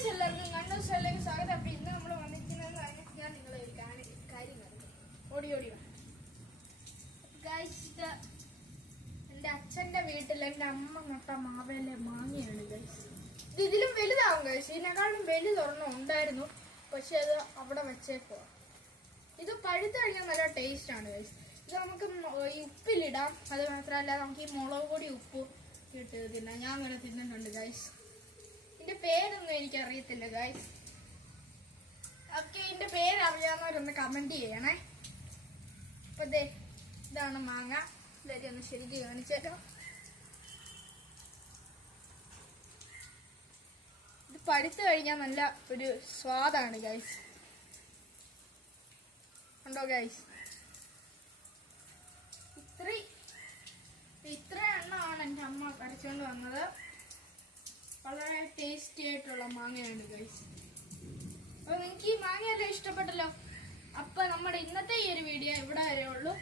Guys എല്ലാവർക്കും കണ്ണൂർ സ്റ്റൈലിലേക്ക് സ്വാഗതം. അപ്പൊ ഇന്ന് നമ്മൾ വന്നിരിക്കുന്നത് ഞാൻ നിങ്ങളെ ഒരു കാര്യം ഓടി ഗൈസ്. ഇത് എന്റെ അച്ഛന്റെ വീട്ടിൽ എന്റെ അമ്മ നട്ട മാവേലെ മാങ്ങയാണ് ഗൈസ്. ഇത് ഇതിലും വലുതാവും ഗൈസ്. ഇതിനെക്കാളും വലുതൊരെണ്ണം ഉണ്ടായിരുന്നു, പക്ഷെ അത് അവിടെ വെച്ചേക്കോ. ഇത് പഴുത്ത് കഴിഞ്ഞാൽ നല്ല ടേസ്റ്റ് ആണ് ഗൈസ്. ഇത് നമുക്ക് ഈ ഉപ്പിലിടാം. അത് മാത്രമല്ല നമുക്ക് ഈ മുളക് പൊടി ഉപ്പ് ഇട്ട് തിന്നാം. ഞാൻ അങ്ങനെ തിന്നിട്ടുണ്ട് ഗൈസ്. ഇതിന്റെ പേരൊന്നും എനിക്കറിയത്തില്ല ഗൈസ്. ഓക്കെ, ഇതിന്റെ പേര് അറിയാവുന്നവരൊന്ന് കമന്റ് ചെയ്യണേ. അപ്പൊ ഇതാണ് മാങ്ങ. ഇതൊക്കെ ഒന്ന് ശരിക്കും കാണിച്ചേക്കാം. ഇത് പഴുത്ത് കഴിഞ്ഞാൽ നല്ല ഒരു സ്വാദാണ് ഗൈസ്. ഉണ്ടോ ഗൈസ്? ഇത്ര എണ്ണമാണ് എൻ്റെ അമ്മ കരച്ചുകൊണ്ട് വന്നത്. വളരെ ടേസ്റ്റി ആയിട്ടുള്ള മാങ്ങയാണ് ഗൈസ്. അപ്പൊ നിങ്ങൾക്ക് ഈ മാങ്ങയെല്ലാം ഇഷ്ടപ്പെട്ടല്ലോ. അപ്പൊ നമ്മുടെ ഇന്നത്തെ ഈ ഒരു വീഡിയോ ഇവിടെ വരെ ഉള്ളൂ.